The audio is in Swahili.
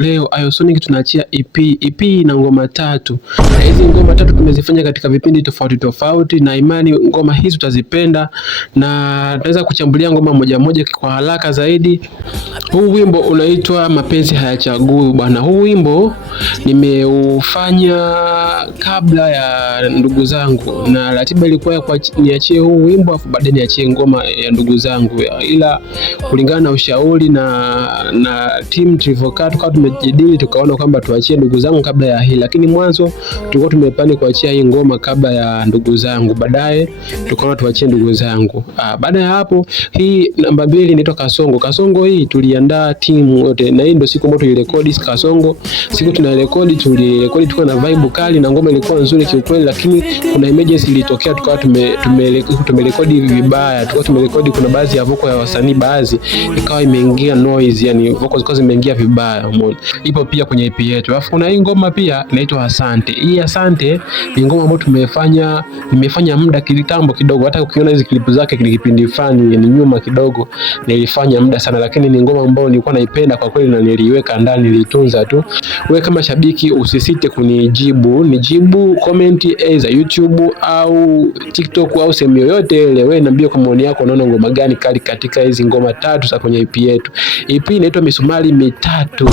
Leo Ayosonic tunaachia EP na ngoma 3. Na hizi ngoma 3 tumezifanya katika vipindi tofauti tofauti, na imani ngoma hizi utazipenda, na tutaweza kuchambulia ngoma moja moja kwa haraka zaidi. Huu wimbo unaitwa Mapenzi Hayachagui bwana. Huu wimbo nimeufanya kabla ya ndugu zangu, na ratiba ilikuwa kwa niachie huu wimbo afu baadaye niachie ngoma ya ndugu zangu, ila kulingana na ushauri na team tulivyokaa tukawa tumejadili tukaona kwamba tuachie ndugu zangu kabla ya hii, lakini mwanzo tulikuwa tumepanga kuachia hii ngoma kabla ya ndugu zangu, baadaye tukaona tuachie ndugu zangu. Baada ya hapo hii namba 2 inaitwa Kasongo. Kasongo hii tuliandaa timu yote, na hii ndio siku ambayo tulirekodi Kasongo. Siku tunarekodi tulirekodi tuko na vibe kali na ngoma ilikuwa nzuri kiukweli, lakini kuna emergency ilitokea tukawa tumerekodi vibaya. Tukawa tumerekodi kuna baadhi ya vocal ya wasanii baadhi ikawa imeingia noise, yani vocal zikawa zimeingia vibaya. Ipo pia kwenye EP yetu. Alafu kuna hii ngoma pia inaitwa Asante. Hii Asante ni ngoma ambayo nimefanya muda kitambo kidogo, hata ukiona hizo clip zake kile kipindi fulani ni nyuma kidogo nilifanya muda sana, lakini ni ngoma ambayo nilikuwa naipenda kwa kweli na niliiweka ndani, nilitunza tu. Wewe kama shabiki usisite nijibu comment za YouTube au TikTok au sehemu yoyote ile. Wewe niambie kwa maoni yako unaona ngoma gani kali katika hizi ngoma 3 za kwenye EP yetu. EP inaitwa Misumari Mitatu.